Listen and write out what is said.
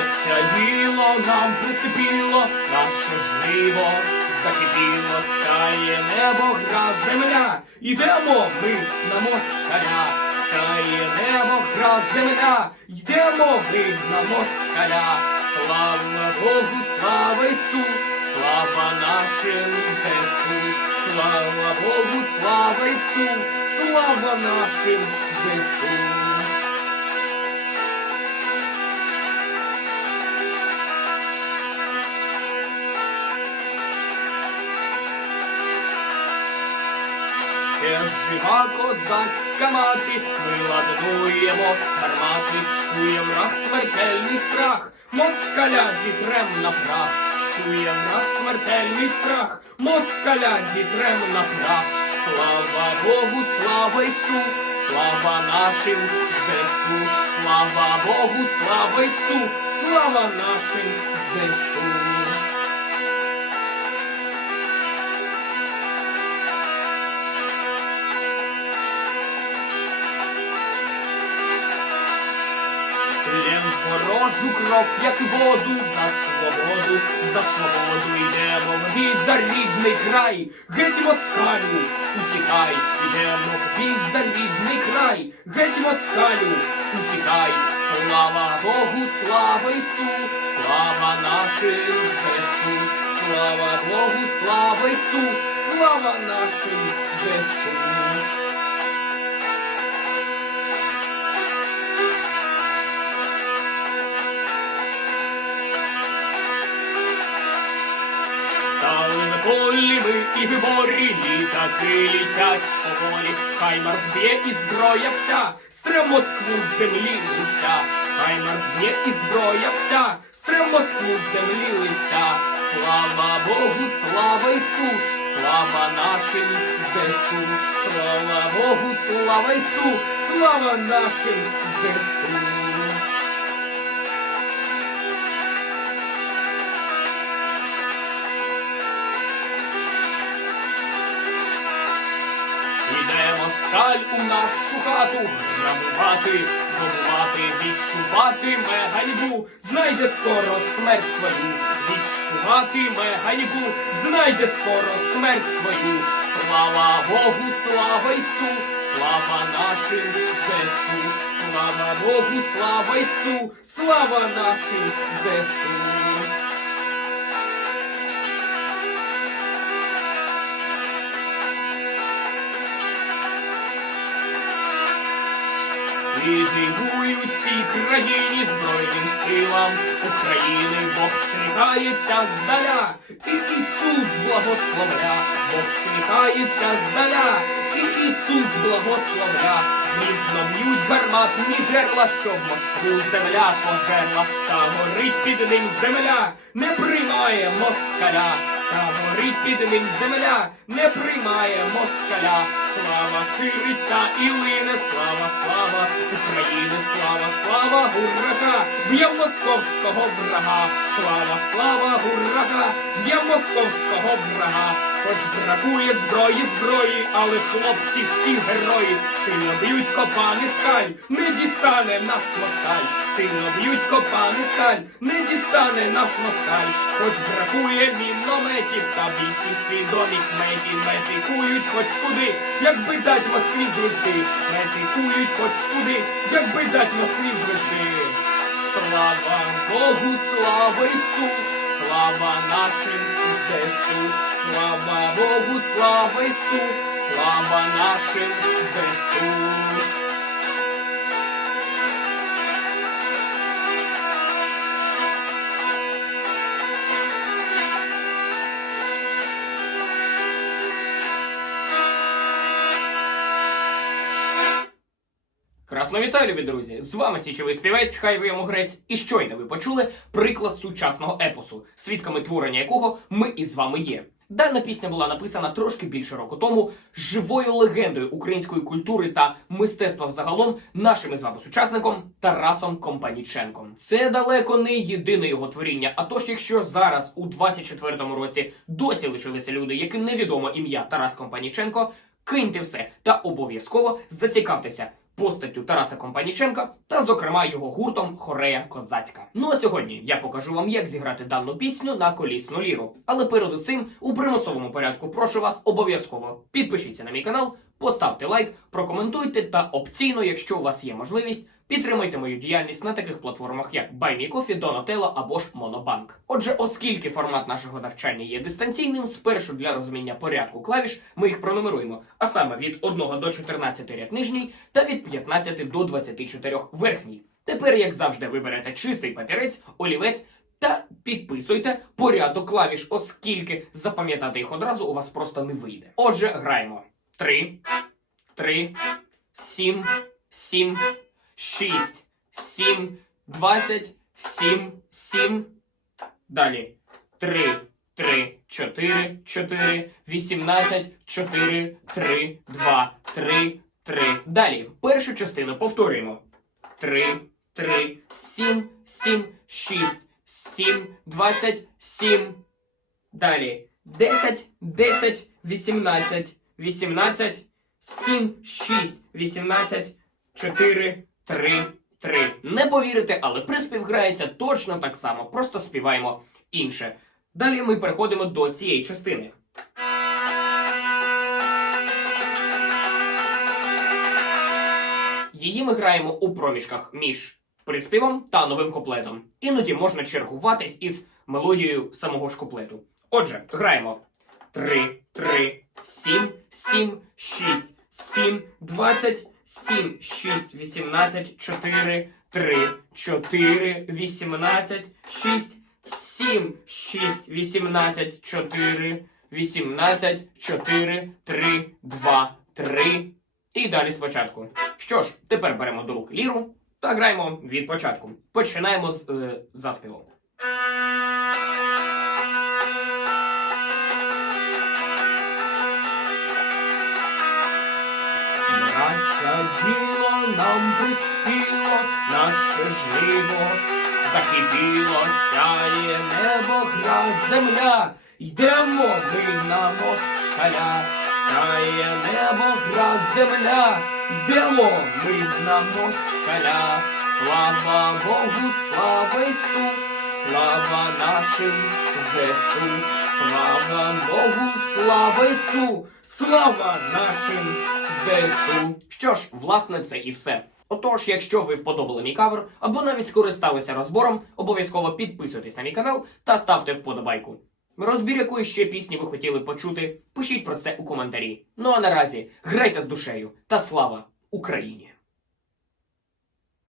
Щастя діло нам присипіло, наше жниво закипіло, стає небо, гра земля. Ідемо ми на москаля, стає небо, гра земля. Йдемо ми на москаля. Слава Богу, слава Ісу, слава нашим ЗСУ, слава Богу, слава Ісу, слава нашим ЗСУ. Ще козацька мати, ми ладнуємо гармати, чуєм рах смертельний страх, москаля зітрем на прах, чуєм рах смертельний страх, москаля зітрем на прах. Слава Богу, слава Ісу, слава нашим ЗСУ, слава Богу, слава Ісу, слава нашим ЗСУ. Лєм порожу кров, як воду, за свободу, за свободу йдемо в бій за рідний край, геть москалю, утікай, йдемо. В бій за рідний край, геть москалю, утікай, слава Богу, слава Ісу, слава нашим ЗСУ, слава Богу, слава Ісу, слава нашим ЗСУ. Стали на полі ми і в морі, літаки літять поволі, хай Марс б'є і зброя вся, стрем Москву з землі лиця, хай Марс б'є і зброя вся, стрем Москву з землі лиця. Слава Богу, слава Ісу, слава нашим ЗСУ, слава Богу, слава Ісу, слава нашим ЗСУ. Сталь у нашу хату, грабувати, добувати, відчувати меганьбу, знайде скоро смерть свою, відчувати меганьбу, знайде скоро смерть свою. Слава Богу, слава Ісу, слава нашим ЗСУ, слава Богу, слава Ісу, слава нашим ЗСУ. Дивують цій країні збройним силам України. Бог сміхається здаля, і Ісус благословля, Бог сміхається здаля, і Ісус благословля, гнізно б'ють гарматні жерла, що в Москву земля пожерла, та горить під ним земля, не приймає москаля, та горить під ним земля, не приймає москаля. Слава шириться і лине, слава, слава України, слава, слава, гуррака, б'є московського врага, слава, слава, гуррака, б'є московського врага. Хоч бракує зброї, зброї, але хлопці всі герої, сильно б'ють копани скаль, не дістане нас москаль, сильно б'ють копани скаль, не дістане наш москаль, хоч бракує мінометів та бійців свідомих метів, метикують хоч куди, якби дать Москві звезди, метикують хоч куди, якби дать Москві звезди. Слава Богу, слава Ісу, слава нашим ЗСУ, слава Богу, слава Ісу, слава нашим ЗСУ. Красно вітаю, любі друзі! З вами січовий співець, хай ви йому грець. І щойно ви почули приклад сучасного епосу, свідками творення якого ми із вами є. Дана пісня була написана трошки більше року тому живою легендою української культури та мистецтва взагалом, нашим із вами сучасником Тарасом Компаніченком. Це далеко не єдине його творіння. А тож, якщо зараз у 24-му році досі лишилися люди, яким невідомо ім'я Тарас Компаніченко, киньте все та обов'язково зацікавтеся постаттю Тараса Компаніченка та, зокрема, його гуртом Хорея Козацька. Ну а сьогодні я покажу вам, як зіграти дану пісню на колісну ліру. Але перед усім у примусовому порядку прошу вас обов'язково підпишіться на мій канал, поставте лайк, прокоментуйте та опційно, якщо у вас є можливість. Підтримайте мою діяльність на таких платформах, як BuyMeCoffee, Donatello або ж Monobank. Отже, оскільки формат нашого навчання є дистанційним, спершу для розуміння порядку клавіш ми їх пронумеруємо, а саме від 1 до 14 ряд нижній та від 15 до 24 верхній. Тепер, як завжди, виберете чистий папірець, олівець та підписуйте порядок клавіш, оскільки запам'ятати їх одразу у вас просто не вийде. Отже, граємо 3, 3, 7, 7, 6, 7, 20, 7, 7. Далі 3, 3, 4, 4, 18, 4, 3, 2, 3, 3. Далі першу частину повторюємо. 3, 3, 7, 7, 6, 7, 20, 7. Далі 10, 10, 18, 18, 7, 6, 18, 4, 3, 3. Не повірите, але приспів грається точно так само, просто співаємо інше. Далі ми переходимо до цієї частини. Її ми граємо у проміжках між приспівом та новим куплетом. Іноді можна чергуватись із мелодією самого ж куплету. Отже, граємо 3, 3, 7, 7, 6, 7, 20, 7, 6, 18, 4, 3, 4, 18, 6, 7, 6, 18, 4, 18, 4, 3, 2, 3. І далі спочатку. Що ж, тепер беремо до рук ліру та граємо від початку. Починаємо з е, заспівом. Браття діло нам приспіло, наше жниво закипіло, сяє небо гра земля, йдемо ми на москаля, сяє небо гра земля, йдемо ми на москаля, слава Богу, слава Ісу, слава нашим ЗСУ, слава Богу, слава Ісу, слава нашим ЗСУ. Що ж, власне, це і все. Отож, якщо ви вподобали мій кавер або навіть скористалися розбором, обов'язково підписуйтесь на мій канал та ставте вподобайку. Розбір якої ще пісні ви хотіли почути, пишіть про це у коментарі. Ну а наразі грайте з душею та слава Україні!